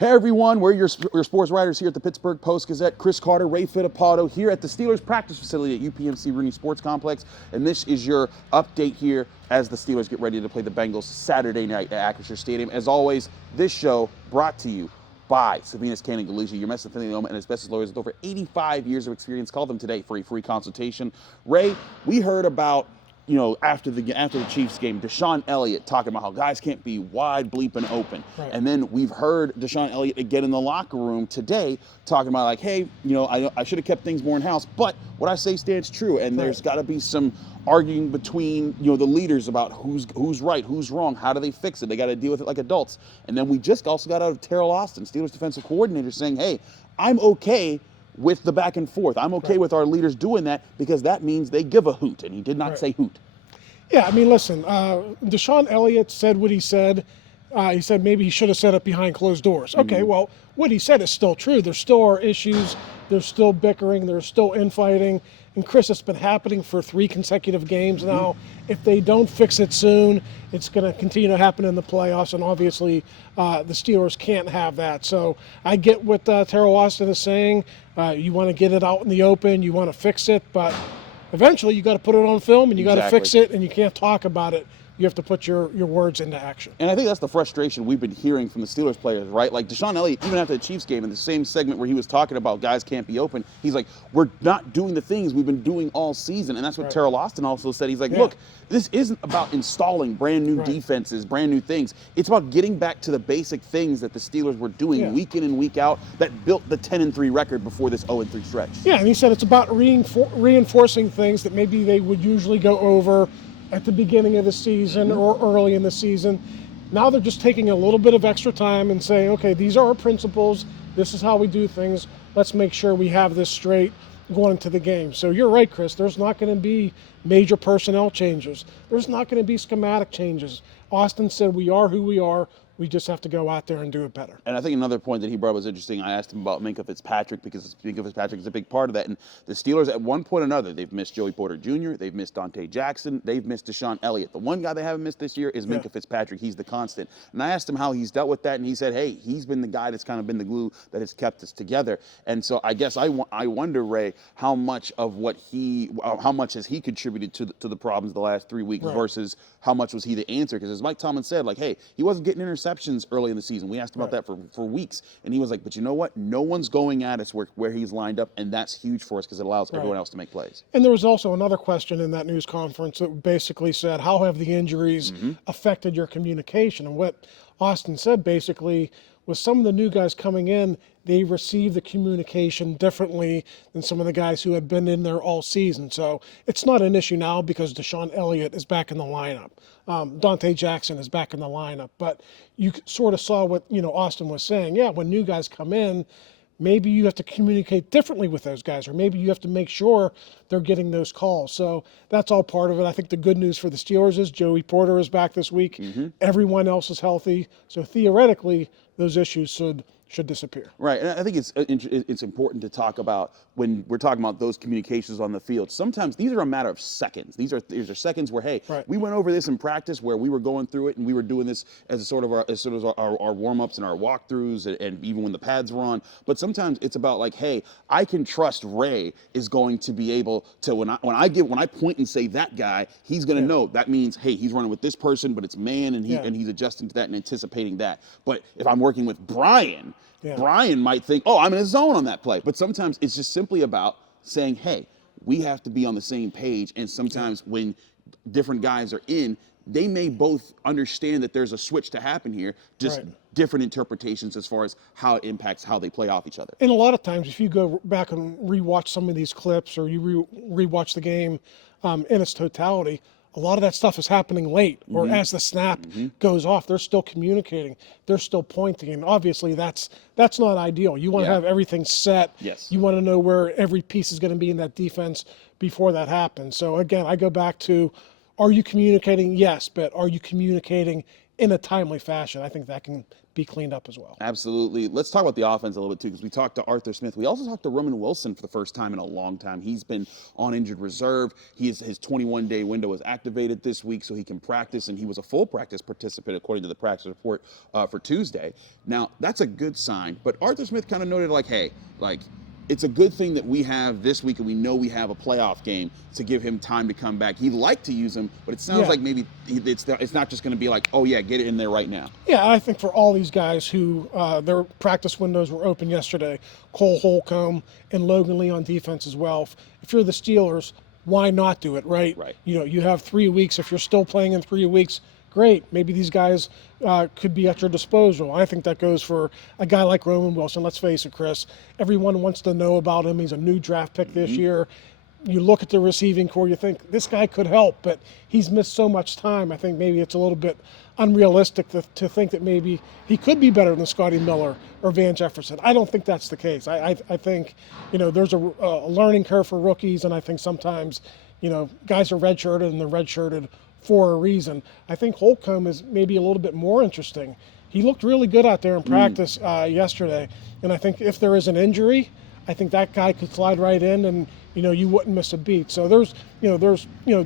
Hey everyone, we're your sports writers here at the Pittsburgh Post-Gazette. Chris Carter, Ray Fittipaldo here at the Steelers practice facility at UPMC Rooney Sports Complex. And this is your update here as the Steelers get ready to play the Bengals Saturday night at Acrisure Stadium. As always, this show brought to you by Sabinas Canning Galicia, your mesothelioma and asbestos lawyers with over 85 years of experience. Call them today for a free consultation. Ray, we heard about after the Chiefs game, DeShon Elliott talking about how guys can't be wide bleeping open. Right. And then we've heard DeShon Elliott again in the locker room today talking about like, hey, I should have kept things more in-house, but what I say stands true. And there's got to be some arguing between, the leaders about who's right, who's wrong, how do they fix it? They got to deal with it like adults. And then we just also got out of Teryl Austin, Steelers defensive coordinator, saying, hey, I'm okay with the back and forth. I'm okay with our leaders doing that because that means they give a hoot, and he did not say hoot. Yeah, I mean, listen, DeShon Elliott said what he said. He said maybe he should have said it behind closed doors. Okay, well, what he said is still true. There still are issues. There's still bickering. There's still infighting. And, Chris, it's been happening for 3 consecutive games now. If they don't fix it soon, it's going to continue to happen in the playoffs, and obviously the Steelers can't have that. So I get what Teryl Austin is saying. You want to get it out in the open. You want to fix it, but eventually you got to put it on film and you got to fix it, and you can't talk about it. You have to put your words into action. And I think that's the frustration we've been hearing from the Steelers players, right? Like DeShon Elliott, even after the Chiefs game, in the same segment where he was talking about guys can't be open, he's like, we're not doing the things we've been doing all season. And that's what Teryl Austin also said. He's like, look, this isn't about installing brand new defenses, brand new things. It's about getting back to the basic things that the Steelers were doing week in and week out that built the 10-3 record before this 0-3 stretch. Yeah, and he said it's about reinforcing things that maybe they would usually go over at the beginning of the season or early in the season. Now they're just taking a little bit of extra time and saying, okay, these are our principles. This is how we do things. Let's make sure we have this straight going into the game. So you're right, Chris. There's not going to be major personnel changes. There's not going to be schematic changes. Austin said we are who we are. We just have to go out there and do it better. And I think another point that he brought up was interesting. I asked him about Minkah Fitzpatrick because Minkah Fitzpatrick is a big part of that. And the Steelers, at one point or another, they've missed Joey Porter Jr., they've missed Dante Jackson, they've missed DeShon Elliott. The one guy they haven't missed this year is Minkah Fitzpatrick. He's the constant. And I asked him how he's dealt with that, and he said, hey, he's been the guy that's kind of been the glue that has kept us together. And so I guess I wonder, Ray, how much has he contributed to the problems the last 3 weeks versus how much was he the answer? Because as Mike Tomlin said, like, hey, he wasn't getting interceptions early in the season. We asked about that for weeks, and he was like, but you know what? No one's going at us where he's lined up, and that's huge for us because it allows everyone else to make plays. And there was also another question in that news conference that basically said, how have the injuries affected your communication? And what Austin said basically was some of the new guys coming in, they received the communication differently than some of the guys who had been in there all season. So it's not an issue now because DeShon Elliott is back in the lineup. Dante Jackson is back in the lineup. But you sort of saw what Austin was saying. Yeah, when new guys come in, maybe you have to communicate differently with those guys, or maybe you have to make sure they're getting those calls. So that's all part of it. I think the good news for the Steelers is Joey Porter is back this week. Everyone else is healthy. So theoretically, those issues should disappear. Right, and I think it's important to talk about when we're talking about those communications on the field. Sometimes these are a matter of seconds. These are seconds where, hey, we went over this in practice where we were going through it and we were doing this as sort of our warm-ups and our walkthroughs and even when the pads were on. But sometimes it's about like, hey, I can trust Ray is going to be able to when I point and say that guy, he's going to know that means, hey, he's running with this person, but it's man, and he's adjusting to that and anticipating that. But if I'm working with Brian, Brian might think, oh, I'm in a zone on that play. But sometimes it's just simply about saying, hey, we have to be on the same page. And sometimes when different guys are in, they may both understand that there's a switch to happen here, just different interpretations as far as how it impacts how they play off each other. And a lot of times, if you go back and rewatch some of these clips or you rewatch the game in its totality, a lot of that stuff is happening late or as the snap goes off. They're still communicating. They're still pointing. And obviously that's not ideal. You want to have everything set. Yes. You want to know where every piece is going to be in that defense before that happens. So again, I go back to, are you communicating? Yes, but are you communicating in a timely fashion, I think that can be cleaned up as well. Absolutely. Let's talk about the offense a little bit too, because we talked to Arthur Smith. We also talked to Roman Wilson for the first time in a long time. He's been on injured reserve. His 21-day window was activated this week so he can practice, and he was a full practice participant according to the practice report for Tuesday. Now, that's a good sign, but Arthur Smith kind of noted like, hey, like, it's a good thing that we have this week, and we know we have a playoff game to give him time to come back. He'd like to use him, but it sounds like maybe it's not just going to be like, oh, yeah, get it in there right now. Yeah, I think for all these guys who their practice windows were open yesterday, Cole Holcomb and Logan Lee on defense as well. If you're the Steelers, why not do it, right? Right. You know, you have 3 weeks. If you're still playing in 3 weeks, great. Maybe these guys could be at your disposal. I think that goes for a guy like Roman Wilson. Let's face it, Chris. Everyone wants to know about him. He's a new draft pick this year. You look at the receiving core, you think this guy could help, but he's missed so much time. I think maybe it's a little bit unrealistic to think that maybe he could be better than Scotty Miller or Van Jefferson. I don't think that's the case. I think, you know, there's a learning curve for rookies, and I think sometimes, you know, guys are redshirted and they're redshirted for a reason. I think Holcomb is maybe a little bit more interesting. He looked really good out there in practice yesterday, and I think if there is an injury, I think that guy could slide right in, and you know, you wouldn't miss a beat. So there's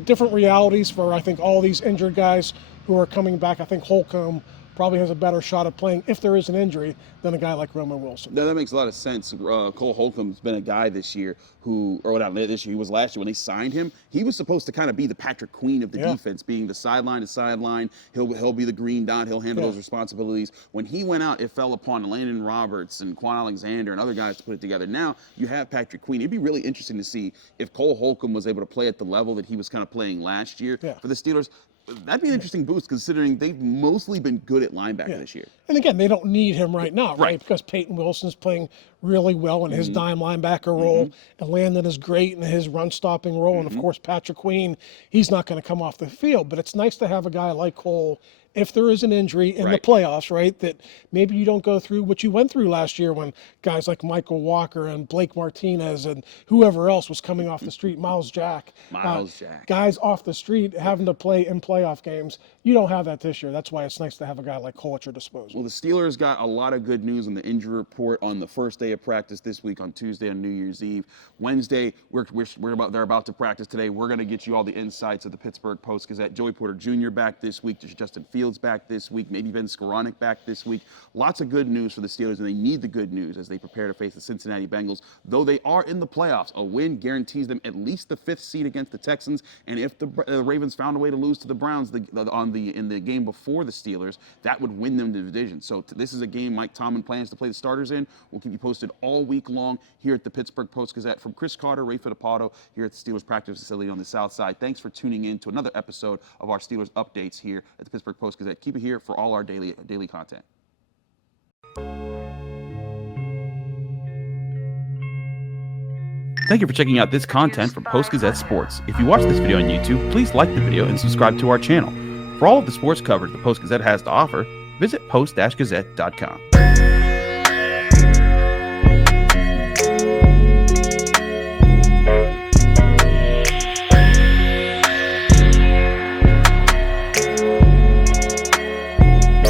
different realities for I think all these injured guys who are coming back. I think Holcomb probably has a better shot at playing if there is an injury than a guy like Roman Wilson. No, that makes a lot of sense. Cole Holcomb's been a guy this year not this year, he was last year when they signed him. He was supposed to kind of be the Patrick Queen of the defense, being the sideline to sideline. He'll be the green dot. He'll handle those responsibilities. When he went out, it fell upon Landon Roberts and Quan Alexander and other guys to put it together. Now you have Patrick Queen. It'd be really interesting to see if Cole Holcomb was able to play at the level that he was kind of playing last year for the Steelers. That'd be an interesting boost considering they've mostly been good at linebacker this year. And again, they don't need him right now, right? Because Peyton Wilson's playing really well in his dime linebacker role, and Landon is great in his run-stopping role, and of course Patrick Queen, he's not going to come off the field. But it's nice to have a guy like Cole, if there is an injury in the playoffs, right, that maybe you don't go through what you went through last year when guys like Michael Walker and Blake Martinez and whoever else was coming off the street, Miles Jack, guys off the street having to play in playoff games. You don't have that this year. That's why it's nice to have a guy like Cole at your disposal. Well, the Steelers got a lot of good news on the injury report on the first day of practice this week on Tuesday on New Year's Eve. Wednesday, they're about to practice today. We're going to get you all the insights of the Pittsburgh Post-Gazette. Joey Porter Jr. back this week. Justin Fields back this week. Maybe Ben Skoranek back this week. Lots of good news for the Steelers, and they need the good news as they prepare to face the Cincinnati Bengals. Though they are in the playoffs, a win guarantees them at least the 5th seed against the Texans. And if the Ravens found a way to lose to the Browns in the game before the Steelers, that would win them the division. So this is a game Mike Tomlin plans to play the starters in. We'll keep you posted all week long here at the Pittsburgh Post-Gazette. From Chris Carter, Ray Fittipaldo here at the Steelers practice facility on the South Side. Thanks for tuning in to another episode of our Steelers updates here at the Pittsburgh Post-Gazette. Keep it here for all our daily content. Thank you for checking out this content from Post-Gazette Sports. If you watch this video on YouTube, please like the video and subscribe to our channel. For all of the sports coverage the Post-Gazette has to offer, visit post-gazette.com.